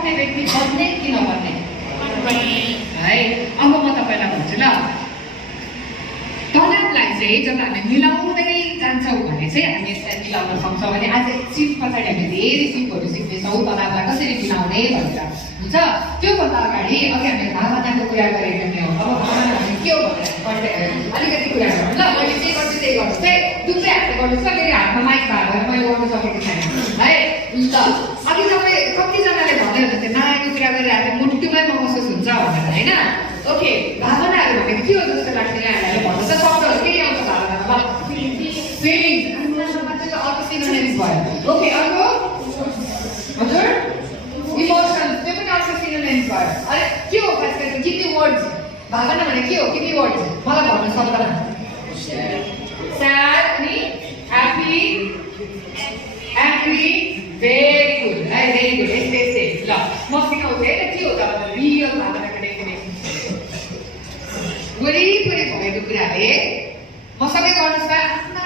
सक्ने व्यक्ति बन्ने कि नबन्ने है। अब म तपाईँलाई भन्छु ल, तलबलाई चाहिँ जब हामी मिलाउँदै जान्छौँ भने चाहिँ हामी यसलाई मिलाउन सक्छौँ। भने आज सिप पछाडि हामी धेरै सिपहरू सिक्नेछौँ तलबलाई कसरी मिलाउने भनेर, हुन्छ। त्योभन्दा अगाडि अघि हामीले भावनाको कुरा गरेको थियौँ। अब भावना हामी के हो भनेर अलिकति कुरा गरौँ ल। मैले जे गर्छु त्यही गर्नुहोस् है, दुःखै हातले गर्नुहोस् ल। मेरो हातमा माइक भएको भएर मैले गर्नु सकेको छैन है। ल अघि तपाईँ कतिजनाले भन्दै हुनुहुन्थ्यो नयाँको कुरा गरिरहेको मुटुमै महसुस हुन्छ भनेर, होइन? ओके, भावनाहरू भनेको के हो जस्तो लाग्छ यहाँहरूलाई भन्नु त? शब्दहरू के आउँछ भावनामा? फिलिङ्स। अर्को सिनोनिम्स भयो। ओके, अर्को हजुर इमोसन्स, त्यो पनि अर्को सिनोनिम्स भयो। अरे के हो खास गरी गिभ मी वर्ड्स? भावना भने के हो? गिभ मी वर्ड्स मलाई भन्नु शब्दमा। स्याड अनि ह्याप्पी, एङ्ग्री, भेरी गुड है, भेरी गुड। यस्तै यस्तै ल म सिकाउँछु है त के हो त रियल भावनाको डेफिनेसन। वरिपरि भएको कुराले म सबै गर्नुहोस् त, आफ्ना